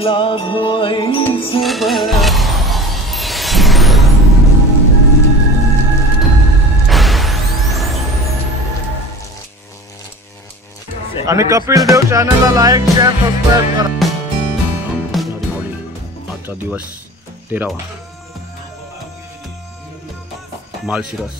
लाभो ऐसे बड़ा। आणि कपिल देव चॅनलला लाईक शेअर सबस्क्राईब करा। आजचा दिवस 13वा माळशिरस।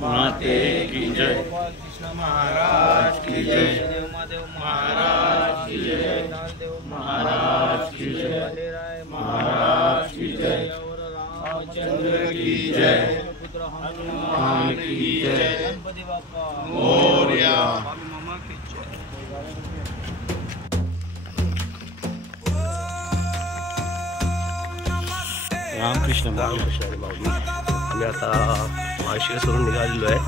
माते की जय, कृष्ण महाराज की जय, देव महाराज की जय, महाराज की जय, महाराज की जय, रामचंद्र की जय, हनुमान की जय, गणपति बाप्पा मोरया। रामकृष्ण माऊली। आम्ही आता माळशिरसवरून निघालेलो आहे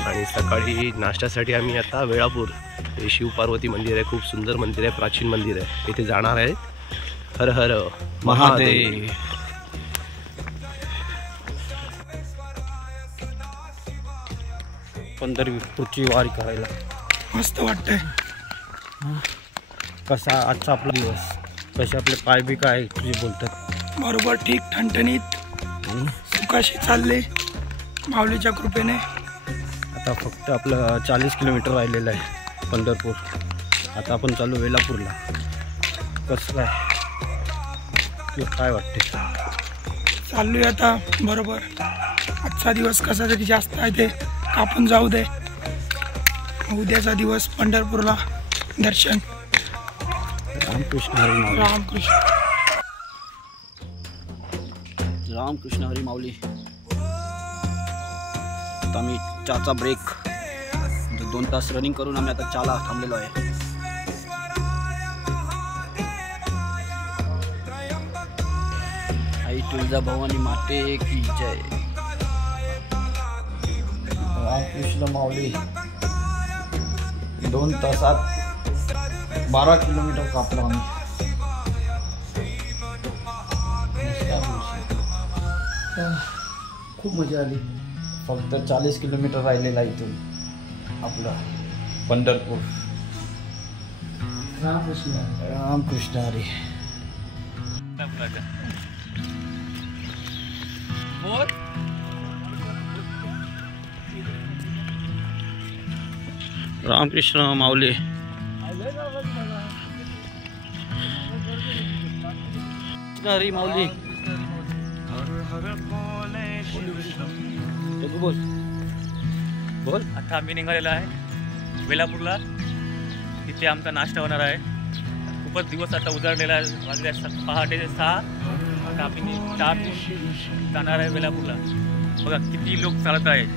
आणि सकाळी नाश्त्यासाठी आम्ही आता वेळापूर हे शिवपार्वती मंदिर आहे, खूप सुंदर मंदिर आहे, प्राचीन मंदिर आहे, इथे जाणार आहे। हर हर महादेव। पंढरपूरची वारी करायला मस्त वाटतंय। कसा आजचा आपला दिवस, कसे आपले पाय बी काय तुझे बोलतात बरोबर ठीक ठणठणीत सुखाशी चालले माऊलीच्या कृपेने। आता फक्त आपलं 40 किलोमीटर राहिलेलं आहे पंढरपूर। आता आपण चालू वेलापूरला। कसं काय तुला काय वाटते? चाललोय आता बरोबर। आजचा दिवस कसा तरी जास्त आहे ते कापून जाऊ दे। उद्याचा दिवस पंढरपूरला दर्शन। रामकृष्ण हरी माऊली। रामकृष्ण रामकृष्ण हरी माऊली। आता आम्ही चहाचा ब्रेक, 2 तास रनिंग करून आम्ही आता चहाला थांबलेलो आहे। आई तुळजाभवानी माते की जय। रामकृष्ण माऊली। 2 तासात 12 किलोमीटर कापलं आम्ही। खूप मजा आली। फक्त 40 किलोमीटर राहिलेला इथून आपलं पंढरपूर। रामकृष्ण रामकृष्ण हरी। रामकृष्ण माऊली। हरी माऊली। बोल बोल। आता आम्ही निघालेलो आहे वेलापूरला। तिथे आमचा नाश्ता होणार आहे। खूपच दिवस आता उजाडलेला आहे, वाजले पहाटे 6। आता आम्ही 4 जाणार आहे वेलापूरला। बघा किती लोक चालत आहेत,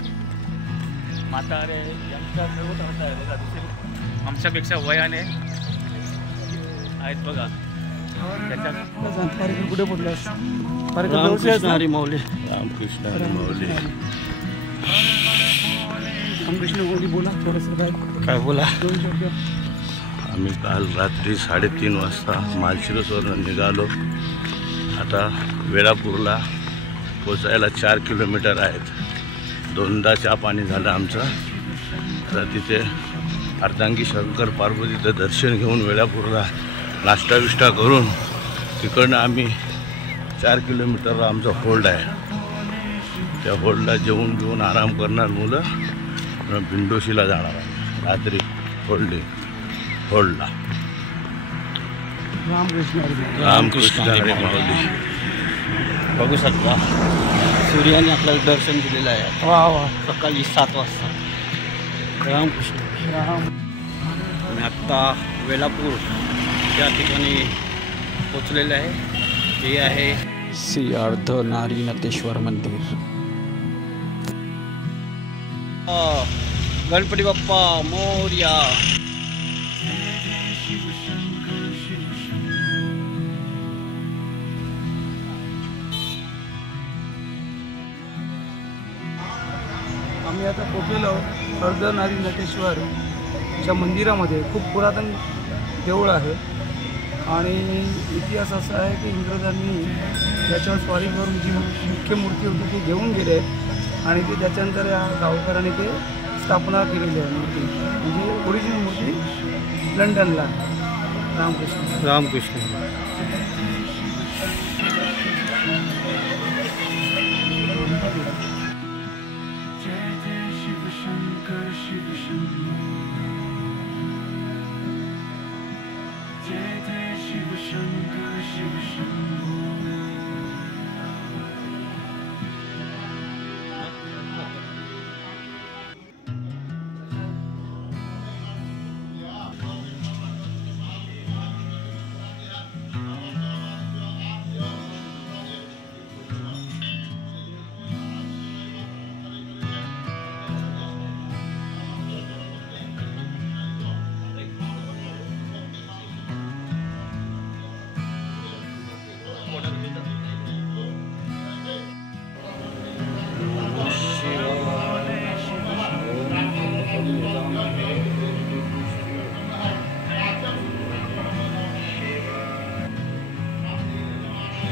म्हातारे यांचा सर्व चालत आहे बघा। दुसरे आमच्यापेक्षा वयाने आहेत बघा। कुठे पडलास? रामकृष्ण हरी माऊली। रामकृष्ण हरी माऊली। रामकृष्ण माऊली बोला थोडंसं काय बोला। आम्ही काल रात्री 3:30 वाजता माळशिरसवरून निघालो। आता वेळापूरला पोचायला 4 किलोमीटर आहेत। 2दा चहा पाणी झालं आमचं। तर तिथे अर्धांगी शंकर पार्वतीचं दर्शन घेऊन वेळापूरला नाश्ता विष्टा करून तिकडनं आम्ही 4 किलोमीटरला आमचा होल्ड आहे। त्या होल्डला जेवून घेऊन आराम करणार मुलं। भिंडोशीला जाणार आहे रात्री होल्डला। रामकृष्ण हरी माऊली। बघू शकता सूर्याने आपल्याला दर्शन दिलेलं आहे। वा वा। सकाळी 7 वाजता। रामकृष्ण राम। आणि आत्ता वेलापूर या ठिकाणी पोचलेलं आहे। हे आहे श्री अर्धनारीनाथेश्वर मंदिर। गणपती बाप्पा मोरया। आम्ही आता पोचलेलो अर्धनारीनाथेश्वरच्या मंदिरामध्ये। खूप पुरातन देऊळ आहे आणि इतिहास असा आहे की इंग्रजांनी त्याच्यावर स्वारी करून जी मुख्य मूर्ती होती ती घेऊन गेले आणि ती त्याच्यानंतर या गावकऱ्यांनी ते स्थापना केलेली आहे मूर्ती, म्हणजे ओरिजिनल मूर्ती लंडनला. रामकृष्ण. रामकृष्ण.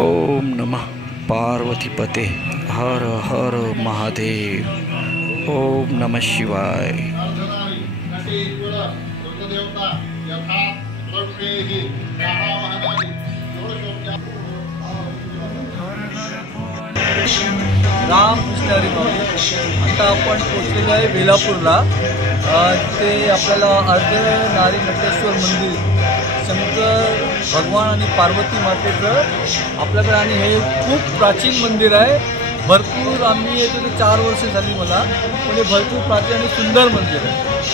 ओम नमः पार्वतीपते हर हर महादेव. ओम नमः शिवाय. रामकृष्ण हरी माऊली. आता आपण पोचलेलो आहे वेलापूरला. ते आपल्याला अर्धनारीनटेश्वर मंदिर शंकर भगवान आणि पार्वती मातेचं आपल्याकडे, आणि हे खूप प्राचीन मंदिर आहे. भरपूर आम्ही येतो ते 4 वर्ष झाली मला, पण हे भरपूर प्राचीन आणि सुंदर मंदिर आहे.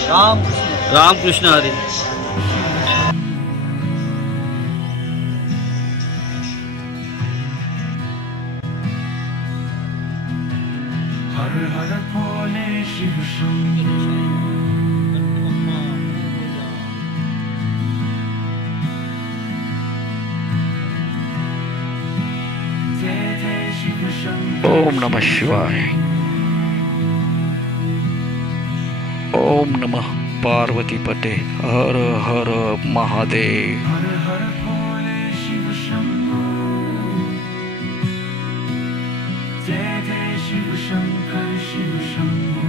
रामकृष्ण. रामकृष्ण हरी. हर हर भोले शिव शंभो. ओम नमः शिवाय. ओम नमः पार्वतीपते हर हर महादेव. हर हर भोले शिव शंभो. जय जय शिव शंकर शिव शंभो.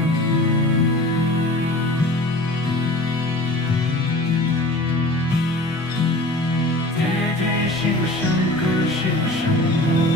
जय जय शिव शंकर शिव शंभो.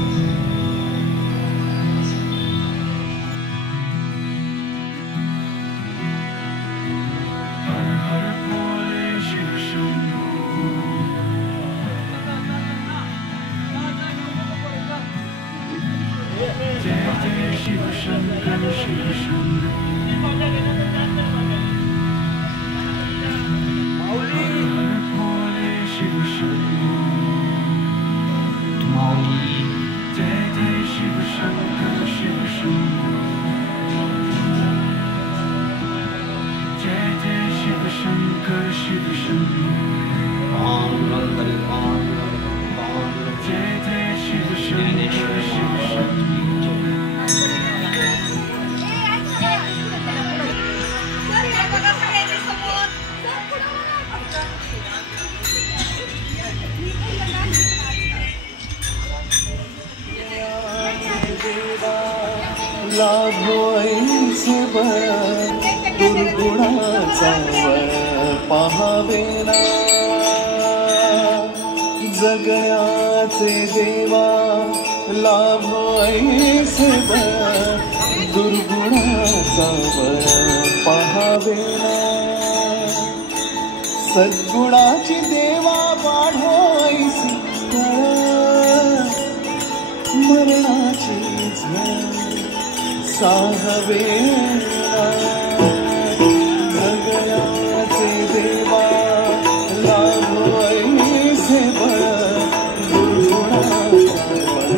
लाभो ऐसे वर दुर्गुणाचा वर पाहावेना. जगयाचे देवा लाभो ऐसे वर दुर्गुणाचा वर पाहावेना. सद्गुणाची देवा वाढो ऐसी मरणाची झळ साहवेना. जगयाचे देवा लाभो ऐसे बळ दुर्गुणाचा बळ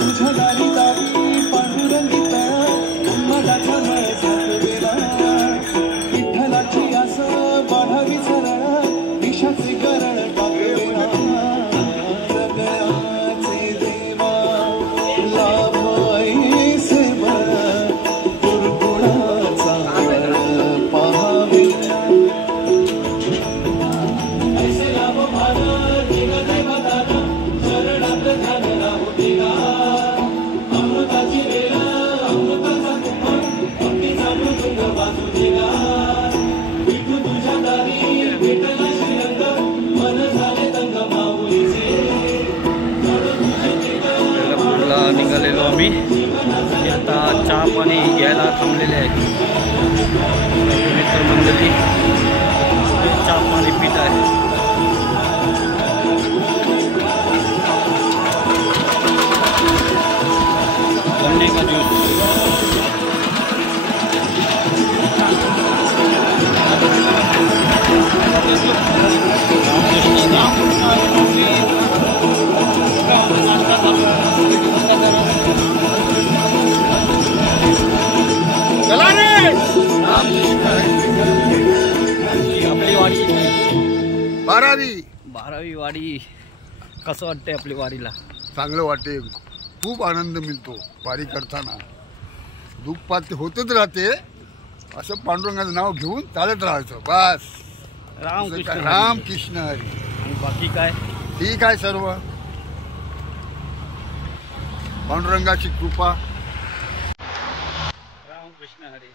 तुझ्या दारी दारी पांडुरंगित उन्मदाचा मळ साधवेला. विठ्ठलाची आस वाढावी सरळ विषाचे करण टाकवेना. जगयाचे देवा आम्ही आता चहा पाणी घ्यायला थांबलेले आहेत. मित्र मंडळी चहा पाणी पित आहे. गन्ने का जूस. आपली वाडी 12वी वाडी. कसं वाटतंय आपली वारीला? चांगलं वाटते. खूप आनंद मिळतो वारी करताना. दुःखपात होतच राहते. असं पांडुरंगाचं नाव घेऊन चालत राहायचं बस. रामकृष्ण हरी. आणि बाकी काय ठीक आहे सर्व. पांडुरंगाची कृपा. रामकृष्ण हरी.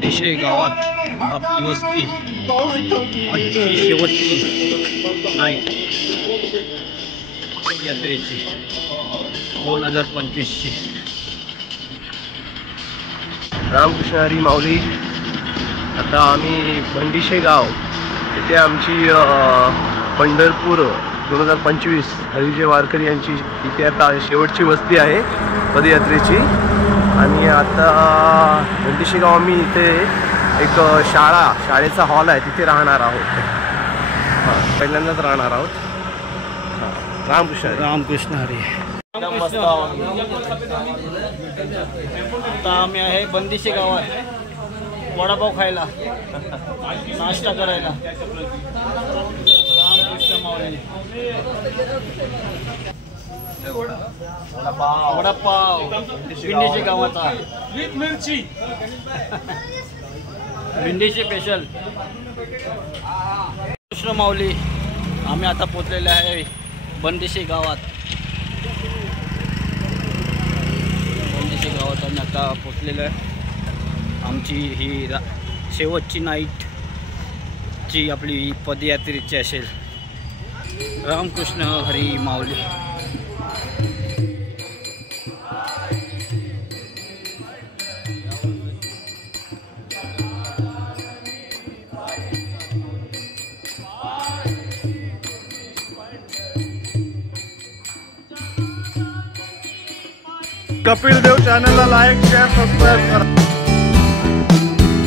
देशे गावात आपली वस्ती आजची शेवटची नाईट यात्रेची 2025ची. रामकृष्ण हरी माऊली. आता आम्ही भंडीशे गाव तिथे आमची पंढरपूर 2025 हरिजय वारकरी यांची इथे आता शेवटची वस्ती आहे पदयात्रेची. आणि आता भंडीशे गाव आम्ही इथे एक शाळेचा हॉल आहे तिथे राहणार आहोत. पहिल्यांदाच राहणार आहोत. रामकृष्ण हरी. आता आम्ही आहे बंदिशे गावात वडापाव खायला, नाश्ता करायला. रामकृष्ण माऊली. वडापाव भिंडीचे गावाचा मिरची. भिंडीचे स्पेशल. कृष्ण माऊली. आम्ही आता पोचलेले आहे बंदिशे गावात. बंदिशे गावात आम्ही आता पोचलेलो आहे. आमची ही शेवटची नाईटची आपली पदयात्रेची असेल. रामकृष्ण हरी माऊली. कपिल देव चॅनलला लाईक शेअर सबस्क्राईब करा.